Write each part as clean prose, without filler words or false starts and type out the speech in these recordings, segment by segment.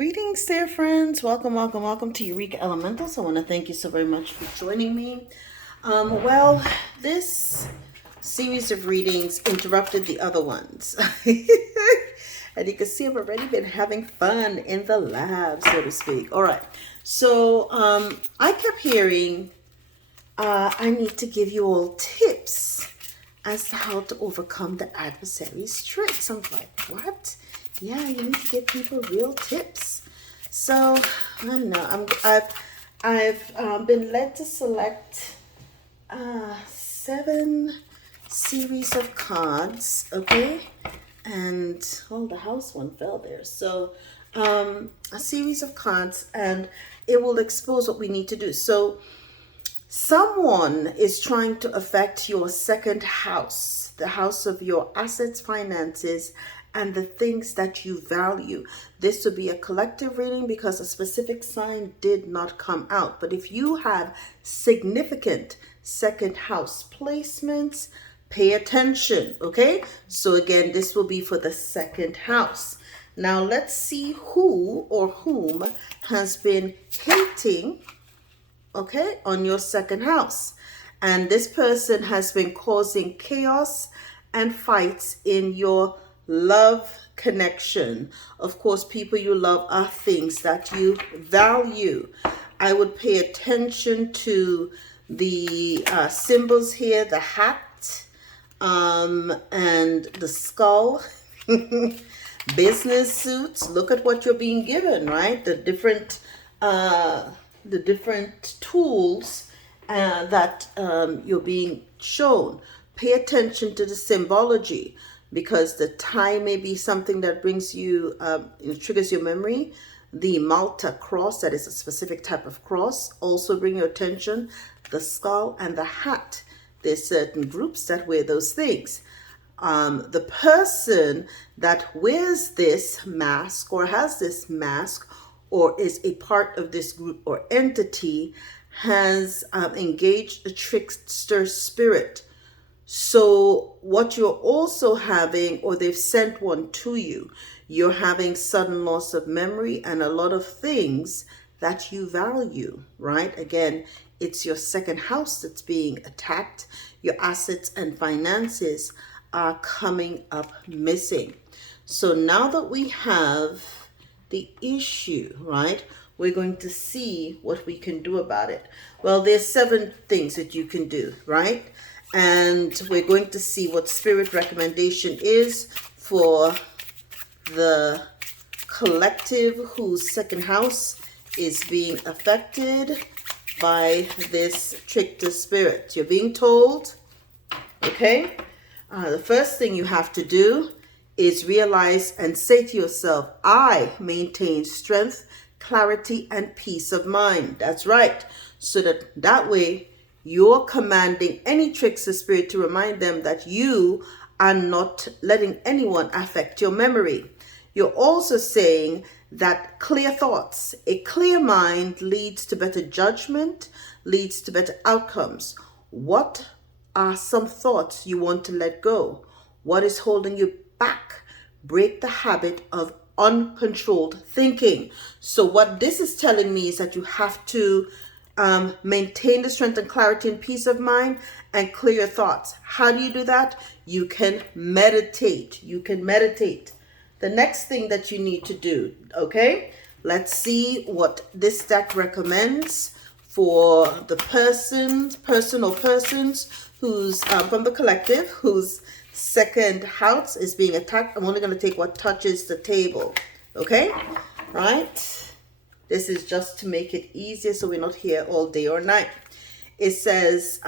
Greetings, dear friends. Welcome to Eureka Elementals. I want to thank you so very much for joining me. This series of readings interrupted the other ones. And you can see I've already been having fun in the lab, so to speak. All right. So I kept hearing, I need to give you all tips as to how to overcome the adversary's tricks. I'm like, what? Yeah, you need to give people real tips. So I don't know. I've been led to select 7 series of cards. Okay, and the house one fell there. So a series of cards, and it will expose what we need to do. So someone is trying to affect your second house, the house of your assets, finances, and the things that you value. This would be a collective reading because a specific sign did not come out. But if you have significant second house placements, pay attention, okay? So again, this will be for the second house. Now let's see who or whom has been hating, okay, on your second house. And this person has been causing chaos and fights in your love connection. Of course, people you love are things that you value. I would pay attention to the symbols here, the hat and the skull. Business suits. Look at what you're being given, right? The different tools that you're being shown. Pay attention to the symbology, because the tie may be something that brings you, triggers your memory. The Malta cross, that is a specific type of cross, also bring your attention. The skull and the hat, there's certain groups that wear those things. The person that wears this mask or has this mask or is a part of this group or entity has engaged a trickster spirit. So what you're also having, or they've sent one to you, you're having sudden loss of memory and a lot of things that you value, right? Again, it's your second house that's being attacked. Your assets and finances are coming up missing. So now that we have the issue, right, we're going to see what we can do about it. Well, there's 7 things that you can do, right? And we're going to see what spirit recommendation is for the collective whose second house is being affected by this trickster spirit. You're being told, okay, the first thing you have to do is realize and say to yourself, I maintain strength, clarity, and peace of mind. That's right. So that way you're commanding any trickster spirit to remind them that you are not letting anyone affect your memory. You're also saying that clear thoughts, a clear mind leads to better judgment, leads to better outcomes. What are some thoughts you want to let go? What is holding you back? Break the habit of uncontrolled thinking. So what this is telling me is that you have to maintain the strength and clarity and peace of mind and clear your thoughts. How do you do that? You can meditate. The next thing that you need to do, okay? Let's see what this deck recommends for the person or persons who's from the collective whose second house is being attacked. I'm only going to take what touches the table, okay? Right? This is just to make it easier so we're not here all day or night. It says,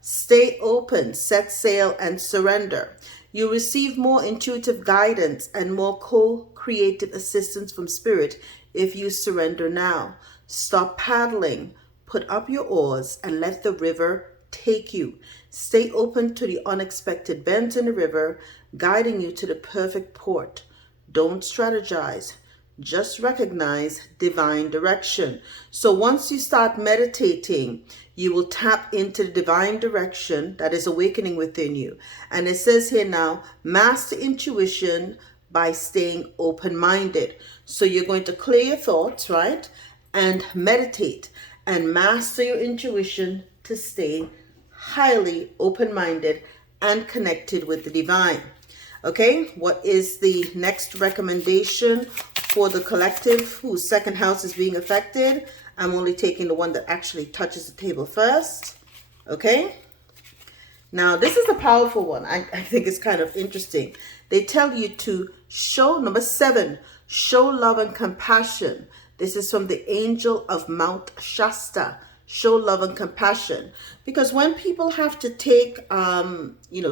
stay open, set sail, and surrender. You receive more intuitive guidance and more co-creative assistance from spirit if you surrender now. Stop paddling, put up your oars, and let the river take you. Stay open to the unexpected bends in the river, guiding you to the perfect port. Don't strategize. Just recognize divine direction. So once you start meditating, you will tap into the divine direction that is awakening within you. And it says here now, master intuition by staying open-minded. So you're going to clear your thoughts, right? And meditate and master your intuition to stay highly open-minded and connected with the divine. Okay, what is the next recommendation for the collective whose second house is being affected? I'm only taking the one that actually touches the table first. Okay, now this is a powerful one. I think it's kind of interesting. They tell you to show, number 7, show love and compassion. This is from the angel of Mount Shasta. Show love and compassion, because when people have to take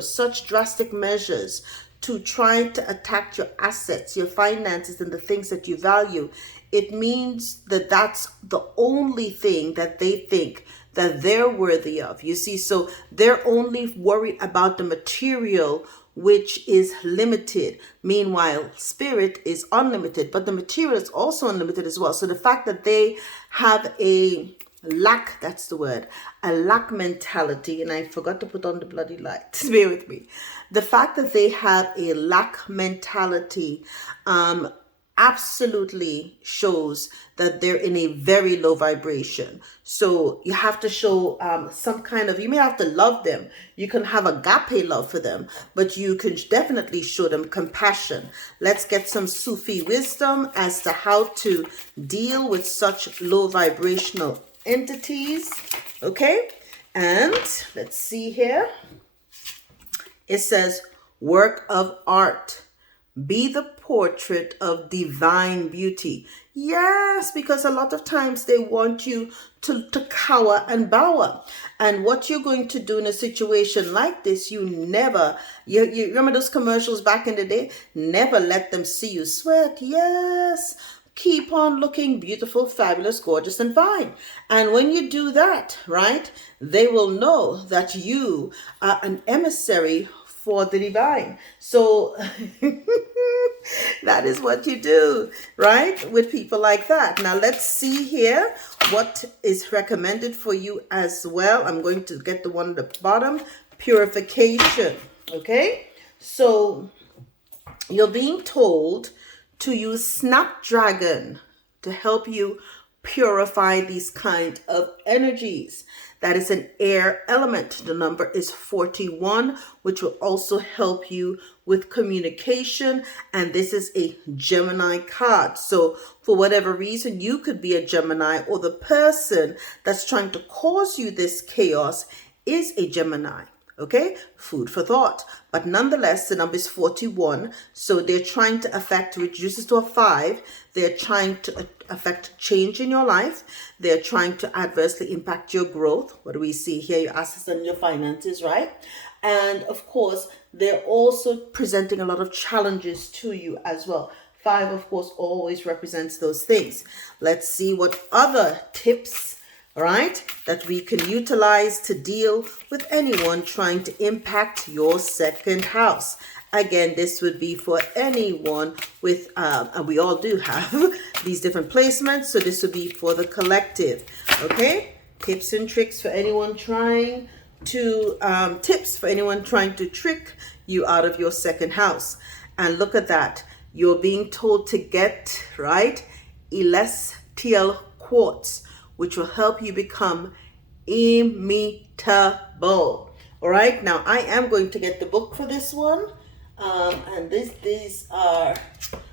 such drastic measures to try to attack your assets, your finances, and the things that you value, it means that that's the only thing that they think that they're worthy of. You see, so they're only worried about the material, which is limited. Meanwhile, spirit is unlimited, but the material is also unlimited as well. So the fact that they have a lack, that's the word, a lack mentality, and I forgot to put on the bloody light, bear with me. The fact that they have a lack mentality absolutely shows that they're in a very low vibration. So you have to show some kind of, you may have to love them. You can have agape love for them, but you can definitely show them compassion. Let's get some Sufi wisdom as to how to deal with such low vibrational entities. Okay, and let's see here. It says, work of art. Be the portrait of divine beauty. Yes, because a lot of times they want you to cower and bower. And what you're going to do in a situation like this, you remember those commercials back in the day? Never let them see you sweat. Yes. Keep on looking beautiful, fabulous, gorgeous, and fine. And when you do that, right, they will know that you are an emissary for the divine. So that is what you do, right, with people like that. Now let's see here what is recommended for you as well. I'm going to get the one at the bottom, purification. Okay, so you're being told to use Snapdragon to help you purify these kind of energies. That is an air element. The number is 41, which will also help you with communication. And this is a Gemini card. So for whatever reason, you could be a Gemini, or the person that's trying to cause you this chaos is a Gemini. Okay, food for thought. But nonetheless, the number is 41. So they're trying to affect, reduces to a 5. They're trying to affect change in your life. They're trying to adversely impact your growth. What do we see here? Your assets and your finances, right? And of course, they're also presenting a lot of challenges to you as well. 5, of course, always represents those things. Let's see what other tips, right, that we can utilize to deal with anyone trying to impact your second house. Again, this would be for anyone with, and we all do have these different placements, so this would be for the collective. Okay, tips and tricks for anyone trying to, trick you out of your second house. And look at that, you're being told to get, right, celestial quartz, which will help you become immutable. All right, now I am going to get the book for this one. And these are,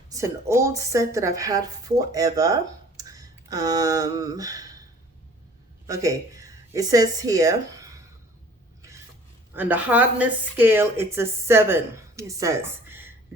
it's an old set that I've had forever. Okay, it says here, on the hardness scale, it's a 7. It says,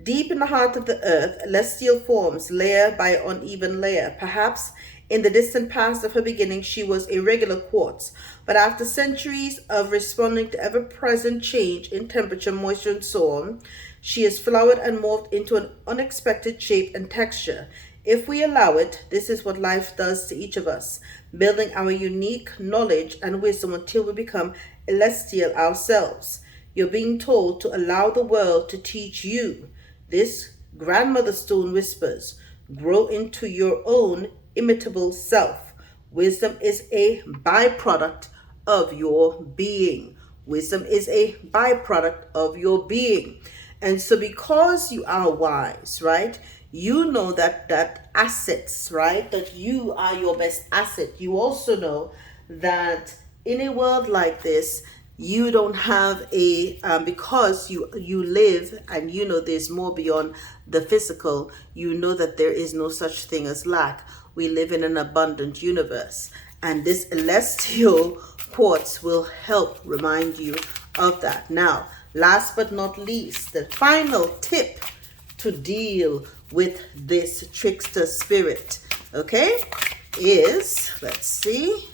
deep in the heart of the earth, celestial forms, layer by uneven layer. Perhaps in the distant past of her beginning, she was a regular quartz. But after centuries of responding to ever-present change in temperature, moisture, and so on, she has flowered and morphed into an unexpected shape and texture. If we allow it, this is what life does to each of us, building our unique knowledge and wisdom until we become celestial ourselves. You're being told to allow the world to teach you. This grandmother stone whispers, grow into your own imitable self. Wisdom is a byproduct of your being. Wisdom is a byproduct of your being. And so because you are wise, right, you know that assets, right, that you are your best asset. You also know that in a world like this, you don't have a because you live and you know there's more beyond the physical. You know that there is no such thing as lack. We live in an abundant universe, and this celestial quartz will help remind you of that. Now, last but not least, the final tip to deal with this trickster spirit, okay, is, let's see,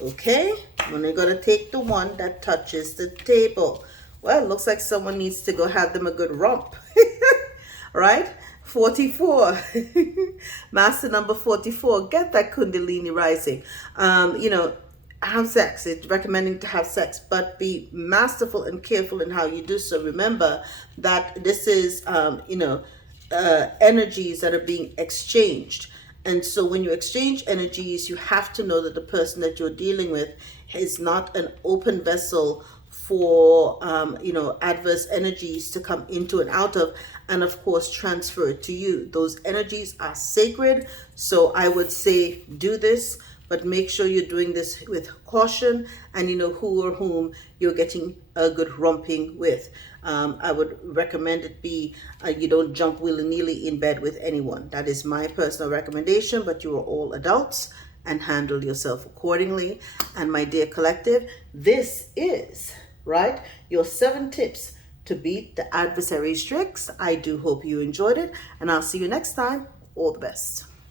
okay, I'm only gonna take the one that touches the table. Well, it looks like someone needs to go have them a good romp. Right? 44. Master number 44. Get that Kundalini rising. Have sex. It's recommending to have sex, but be masterful and careful in how you do so. Remember that this is, energies that are being exchanged. And so when you exchange energies, you have to know that the person that you're dealing with is not an open vessel for adverse energies to come into and out of, and of course transfer to you. Those energies are sacred, so I would say do this, but make sure you're doing this with caution, and you know who or whom you're getting a good romping with. I would recommend it be you don't jump willy-nilly in bed with anyone. That is my personal recommendation, but you are all adults and handle yourself accordingly. And my dear collective, this is right your 7 tips to beat the adversary's tricks. I do hope you enjoyed it, and I'll see you next time. All the best.